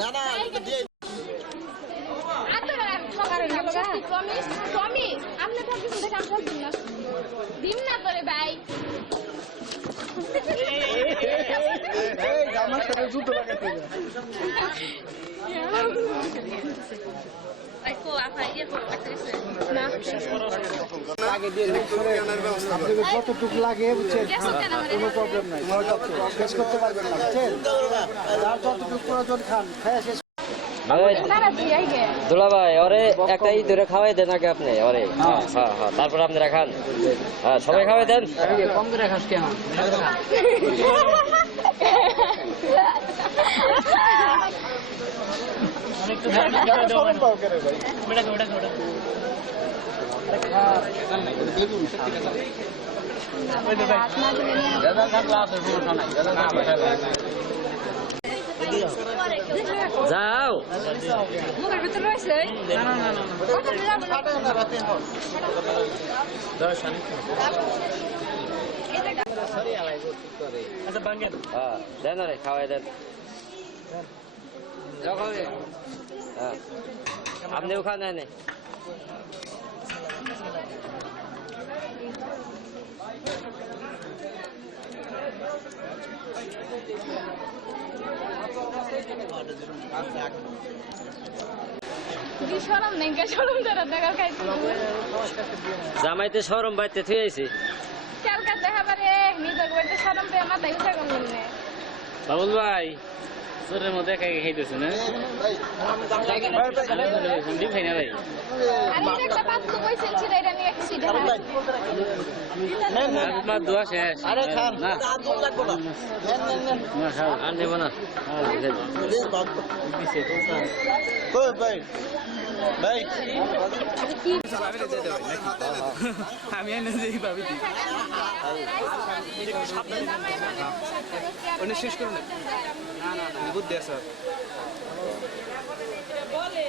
না, না, তাই দিয়ে- আপনারা না প্রমিস প্রমিস আপনি তো দেখে আমি ঠকবেন না দিন না তোরে ভাই। আপনাদের যতটুকু লাগে বুঝছেন কেন প্রবলেম নাই শেষ করতে পারবেন না বুঝছেন যতটুকু প্রয়োজন খান খায় শেষ দুলা ভাই ওরে একটাই ধরে খাওয়াই দেন আগে আপনি ওরে। হ্যাঁ। হ্যাঁ হ্যাঁ তারপর আপনারা খান হ্যাঁ সবাই খাওয়াই দেন। কম করে খাস কেন? যাও মুখের ভিতরে রয়েছে কথা না হ্যাঁ দেন ওরে খাওয়াই দেন। হ্যাঁ। আপনিও খান এনে কি শরম নেই কে শরম ধরে দেখা খাইছি জামাইতে সরম বাইতে থুই আইছি কালকা দেখা পারে নিজের বাড়িতে শরম পেয়ে মাথায় উঠে করলেন না বাবুল ভাই চোরের মধ্যে একা একা খাইতেছে না ডিম খাই না ভাই একটা পাতলু আপনার দোয়া শেষ আরে খান। না না আর নেব না ভাই ভাই আমি এনে দিই ভাবি উনি শেষ করুন বুদ্ধি আছে বলে